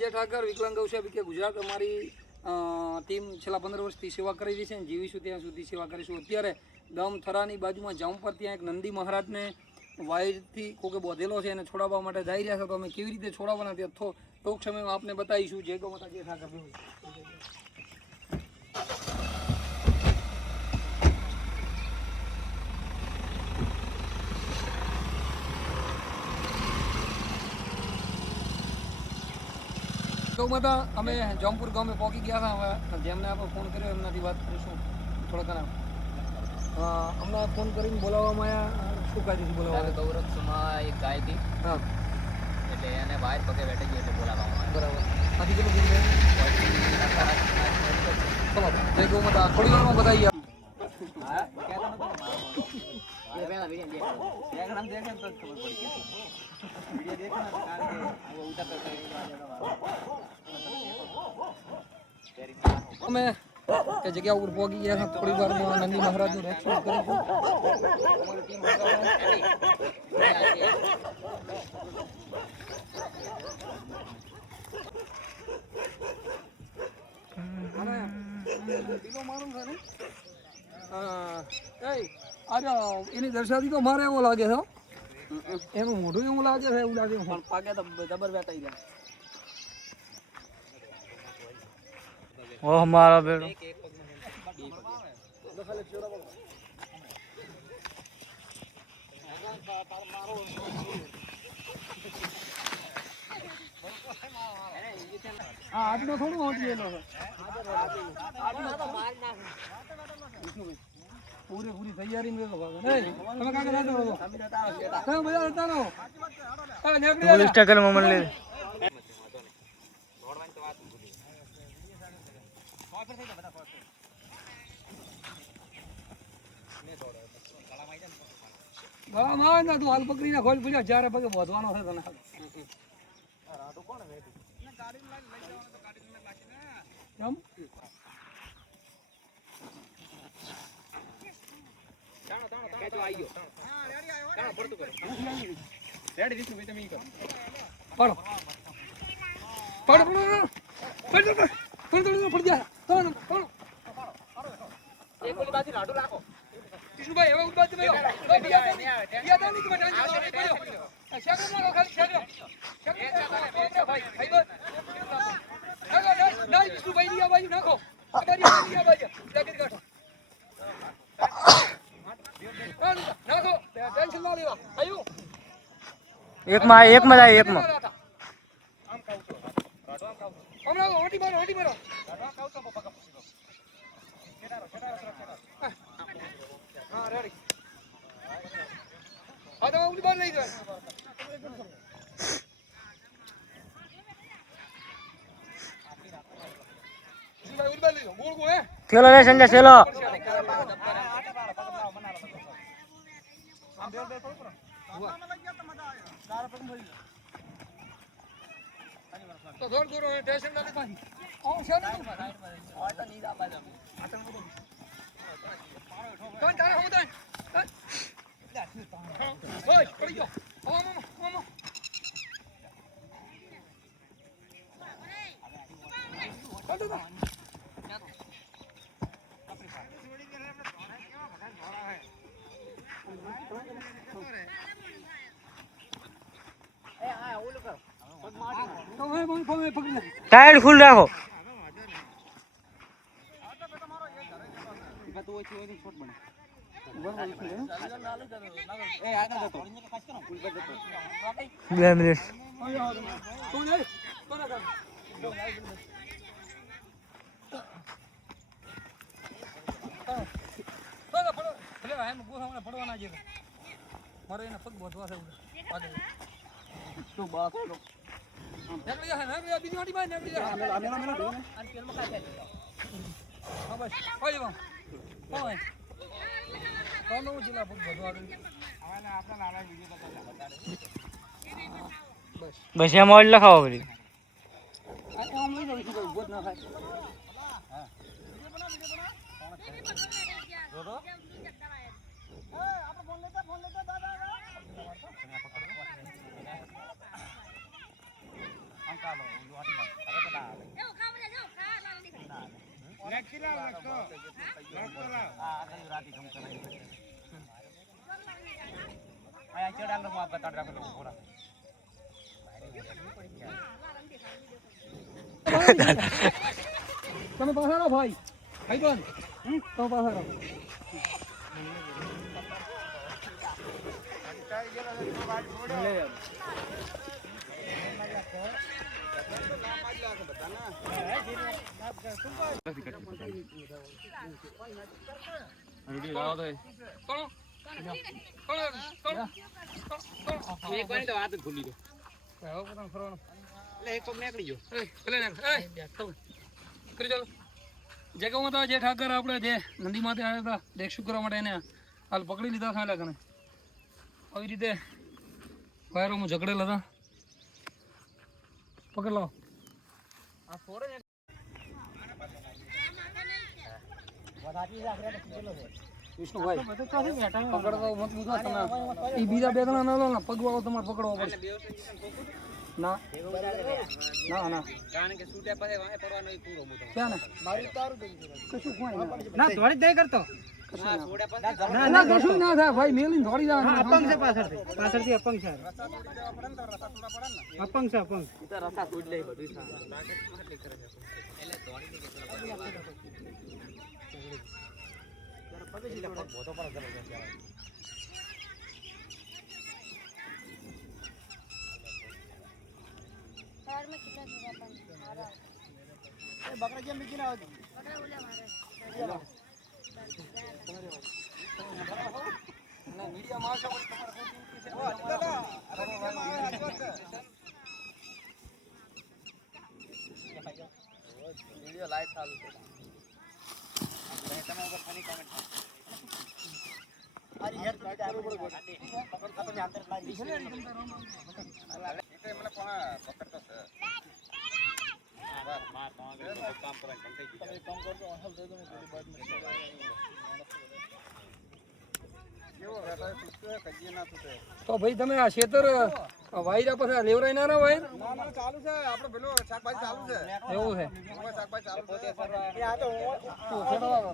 જે ઠાકર વિકલાંગ ગૌસેવા ગુજરાત અમારી ટીમ છેલ્લા 15 વર્ષથી સેવા કરી રહી છે. જીવીશું ત્યાં સુધી સેવા કરીશું. અત્યારે દમ થરાની બાજુમાં જામ પર ત્યાં એક નંદી મહારાજને વાયરથી કોકે બોધેલો છે અને છોડાવવા માટે જઈ રહ્યા છે. તો અમે કેવી રીતે છોડાવવાના તે ટૂંક સમયમાં આપને બતાવીશું. જય ગૌ માતા, જય ઠાકર. ગૌ માતા અમે જોમપુર ગામે પહોંચી ગયા હતા. હવે જેમને આપણે ફોન કર્યો એમનાથી વાત કરીશું થોડા ઘણા. હમણાં ફોન કરીને બોલાવવામાં આવ્યા. શું કાયદેથી બોલાવવા? ગૌરક્ષમાં એક ગાય હતી. હા, એટલે એને બહાર પગે બેઠી ગઈ એટલે બોલાવવામાં આવ્યા. બરાબર. આથી કેટલું દૂર છે? ચલો જય ગૌ માતા. થોડી વારમાં બતાવીએ. અમે એ જગ્યા ઉપર પહોંચી ગયા હતા. થોડી વારમાં નંદી મહારાજનું રક્ષણ કરીશું. એની દર્શાથી તો મારે એવો લાગે છે. એનું મોઢું એવું લાગે છે, એવું લાગે પણ પાકે તો જબર વેતાઈ જાય. ઓહ મારો બેડો આજનો થોડું મોટી એનો પૂરી તૈયારી મેં તો ભાગે નહીં. તમે કાકે રાતો રહો. તમે બધા હતા નો. ઇન્સ્ટાગ્રામ માં લે. ગળામાં ના તું હાલ પકડીને ખોલ પૂછ્યા જ્યારે પગે બોધવાનો છે તને. કેમ? એક માં જાય એક માં. ચલો રે સંજય ચલો. તો થોડ દૂર સ્ટેશન ના પાછી આવ છે ને ઓય તો ની જા બાજુ આટલું બધું કોણ તારે હું દે ઓય પડી ગયો ઓ મામા કોણ તો એ આ ઓલું કરો ટાયર ફૂલ રાખો. બે મિનિટ પડવાના છે મારે એને પગ બોધવા છે. બીજી વાટી માં બસ એમ ઓઇલ લખાવો કરી. ચાલો તમે પાછા રહો ભાઈ ભાઈ બંધ તમે પાછા રહો જગ્યામાં તો જે ઠાકર આપણે જે નદીમાંથી આવ્યા હતા દેખશું કરવા માટે એને હાલ પકડી લીધા ખાલા કને આવી રીતે વાયરોમાં ઝઘડેલા હતા પકડ લાવો વિષ્ણુભાઈ પકડવા મત બુધો તમે એ બીજા બે જણા ના લો ને પગવાળો તમારે પકડવો પડશે ના ના ના કારણ કે છૂટ્યા પછી વાહે પડવાનો ઈ પૂરો મોટો ક્યાં ને મારી તારું કશું કોઈ ના થોડી દઈ કરતો ના કશું ના થાય ભાઈ મેલીને દોડી જવાનું અપંગ છે પાછળથી અપંગ છે અપંગ છે અપંગ રસા છોડ લે બધું એટલે દોડી કે મોટો પર में कितना दूर अपन आ रहा એ બકરા કેમ બીજી ના આવતી बकरा बोले हमारे ના મીડિયા માં આવશે તમારે વિડિયો લાઈવ ચાલુ છે તમે ઉપર ફની કમેન્ટ અરે યાર કાઢ આરો પડે પકડ ખાતો અંદર લાગી છે ને એટલે મને કોણ પકડતો છે બસ માર તો કામ કરે કંટાઈ ગઈ તમે કામ કરજો હાલ દે દો પેલી બાદ મે કેવો રહેતા છે કજી ના થતે તો ભાઈ તમે આ ખેતર વાયરા પછી લેવરાઈ ના ના વાયર ના ના ચાલુ છે આપણે પેલો શાકભાજી ચાલુ છે એવું છે શાકભાજી ચાલુ છે એ આ તો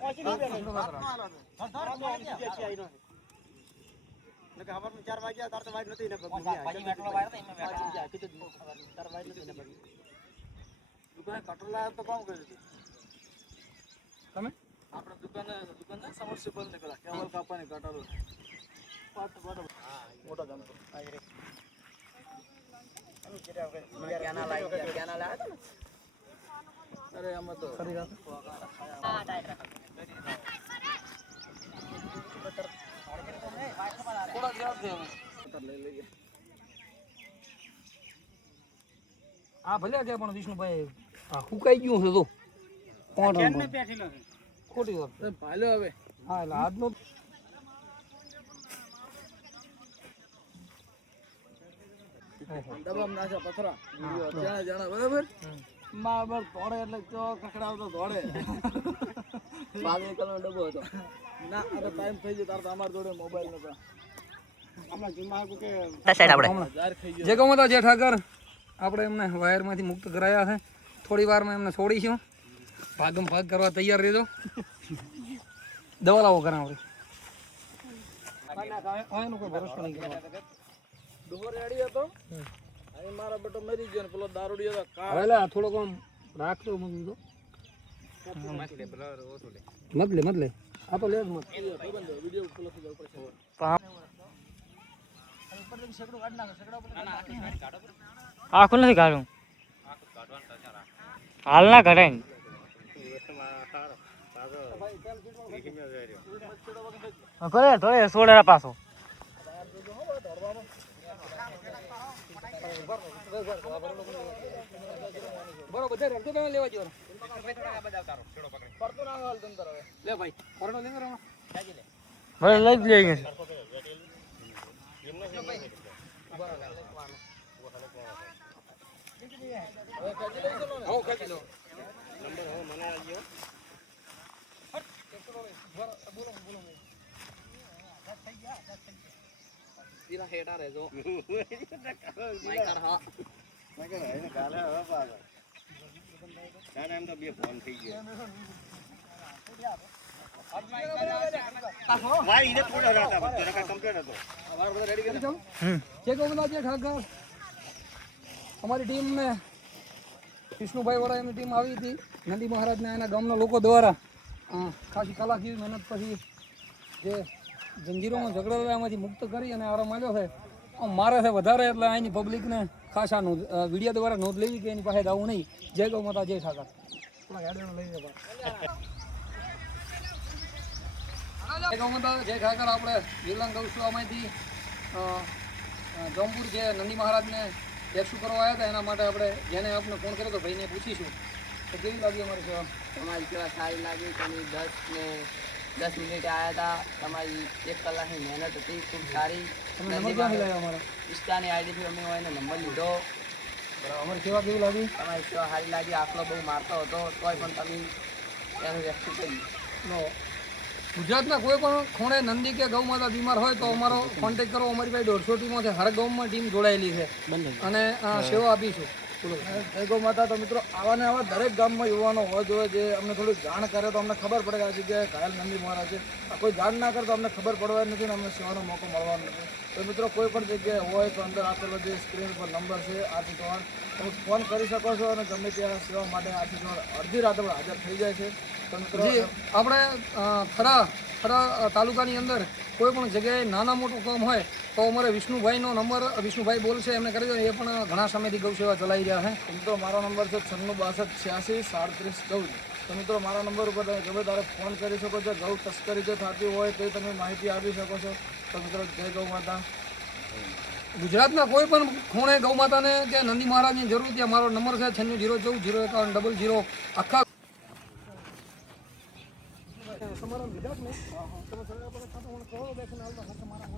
ઓછી નહીં બેઠો કે હવાર 4 વાગ્યા તાર તો વાઈટ નથી ને ભાજી મેટલો વાયર તો એમાં બેઠા કીધું તાર વાઈટ નથી ને ભાજી દુકાને કટોલા તો કામ કરી દીધું તમે આપણે દુકાને સમર્સિબલ ને કરા કેવલ કાપાની કટોલો પાટ મોટો ગામ તો આ રે ક્યાંના લાયા અરે આમાં તો કરી રાખ હા ટાઈટ રાખો થોડા યાદ છે લઈ લઈએ હા ભલે કે પણ વિષ્ણુભાઈ આ હુકાઈ ગયું છે તો કોણ ખોટી વાત ભાલો હવે હા એટલે આજનો દબામ નાખે પથરા જાણા જાણા બરાબર માં બસ દોડે એટલે તો કકડાવ તો દોડે બાગે કલનો ડબ્બો હતો ના આ તો ટાઈમ થઈ ગયો તાર તો અમાર જોડે મોબાઈલ નતો આમાં જીમાં કે જે કહું તો જે ઠાકર આપણે એમને વાયરમાંથી મુક્ત કરાયા છે થોડી વારમાં એમને છોડીશું ભાગમ ભાગ કરવા તૈયાર રહેજો દવા લાવો કરા આપણે એનો કોઈ ભરોસો નહીં કરવા ડોહો રેડી હતો અહીં મારા બેટો મરી ગયો ને પેલો દારૂડી હતો હવે લે થોડોક આમ રાખજો મૂકી દો મત લે આ તો લે જ મત વિડિયો પેલો થઈ ઉપર છે આખું નથી કાઢું હાલ ના કઢાય કરે થોડે સોડેરા પાછો બરોબર બધા રખતો તમે લેવા જો પડતો ના હાલ તંતર હવે લે ભાઈ કોરડો લેંગે રે ભલે લઈ જ લઈએ આવો કાઢી લો નંબર હવે મને આવ્યો બોલો દીરા હેડા રહેજો માઈકર હા મેં કે એને કાલે હવે પાછો તારે એમ તો બે ફોન થઈ ગયા જય ગૌમાતા જય ઠાકર. અમારી ટીમ ને વિષ્ણુભાઈ વાળા એમની ટીમ આવી હતી નંદી મહારાજના એના ગામના લોકો દ્વારા ખાસી કલાકી મહેનત પછી જે જંજીરોમાં ઝઘડો હતો એમાંથી મુક્ત કરી અને આરામ આવ્યો છે. આમ મારે છે વધારે એટલે અહીંની પબ્લિકને ખાસ આ નોંધ વિડીયો દ્વારા નોંધ લેવી કે એની પાસે જવું નહીં. જય ગૌમાતા જય ઠાકર. જય ગૌમાતા જય ઠાકર. આપણે વિરલાંગ ગૌશાળામાંથી જોમપુર જે નંદી મહારાજને રેસ્ક્યુ કરવા આવ્યા હતા એના માટે આપણે જેને આપણે ફોન કર્યો તો ભાઈને પૂછીશું તો કેવી લાગી અમારી સેવા. તમારી સેવા સારી લાગી. તમે 10 મિનિટે આવ્યા હતા. તમારી 1 કલાકની મહેનત હતી ખૂબ સારી. તમે નંબર ક્યાંથી લાવ્યા અમારા? ઇન્સ્ટાની આઈડીથી અમે એનો નંબર લીધો. અમારી સેવા કેવી લાગી? તમારી સેવા સારી લાગી. આખલો બહુ મારતો હતો તોય પણ તમે એનું રેસ્ક્યુ કર્યું. નો ગુજરાતના કોઈ પણ ખૂણે નંદી કે ગૌ માતા બીમાર હોય તો અમારો કોન્ટેક્ટ કરો. અમારી પાસે 150 ટીમો છે. હર ગામમાં ટીમ જોડાયેલી છે અને સેવા આપીશું. જય ગૌ માતા. તો મિત્રો આવા ને આવા દરેક ગામમાં યુવાનો હોવા જોઈએ જે અમને થોડી જાણ કરે તો અમને ખબર પડે કે આ જગ્યાએ ઘાયલ નંદી મહારાજ છે. કોઈ જાણ ના કરે તો અમને ખબર પડવાની નથી ને અમને સેવાનો મોકો મળવાનો નથી. તો મિત્રો કોઈ પણ જગ્યાએ હોય તો અંદર આપેલો જે સ્ક્રીન પર નંબર છે આથી તમારે તમે ફોન કરી શકો છો અને ગમે ત્યાં સેવા માટે આથી તમારે અડધી રાત હાજર થઈ જાય છે. તો મિત્રો જી આપણે થરા તાલુકાની અંદર કોઈ પણ જગ્યાએ નાના મોટું કામ હોય તો અમારે વિષ્ણુભાઈનો નંબર વિષ્ણુભાઈ બોલશે એમને કરી દો. એ પણ ઘણા સમયથી ગૌ સેવા ચલાવી રહ્યા છે. મિત્રો મારો નંબર છે 966286 3714. તો મિત્રો મારા નંબર ઉપર તમે ગમે ત્યારે ફોન કરી શકો છો. ગૌ તસ્કરી જો થતી હોય તો તમે માહિતી આપી શકો છો. તો મિત્રો જય ગૌ માતા. ગુજરાતના કોઈ પણ ખૂણે ગૌ માતાને કે નંદી મહારાજની જરૂર ત્યાં મારો નંબર છે 9604 આખા તમારા વિધાક ને તમે સરકાર પર ખાતું કરો બેસીને હાલતા મારા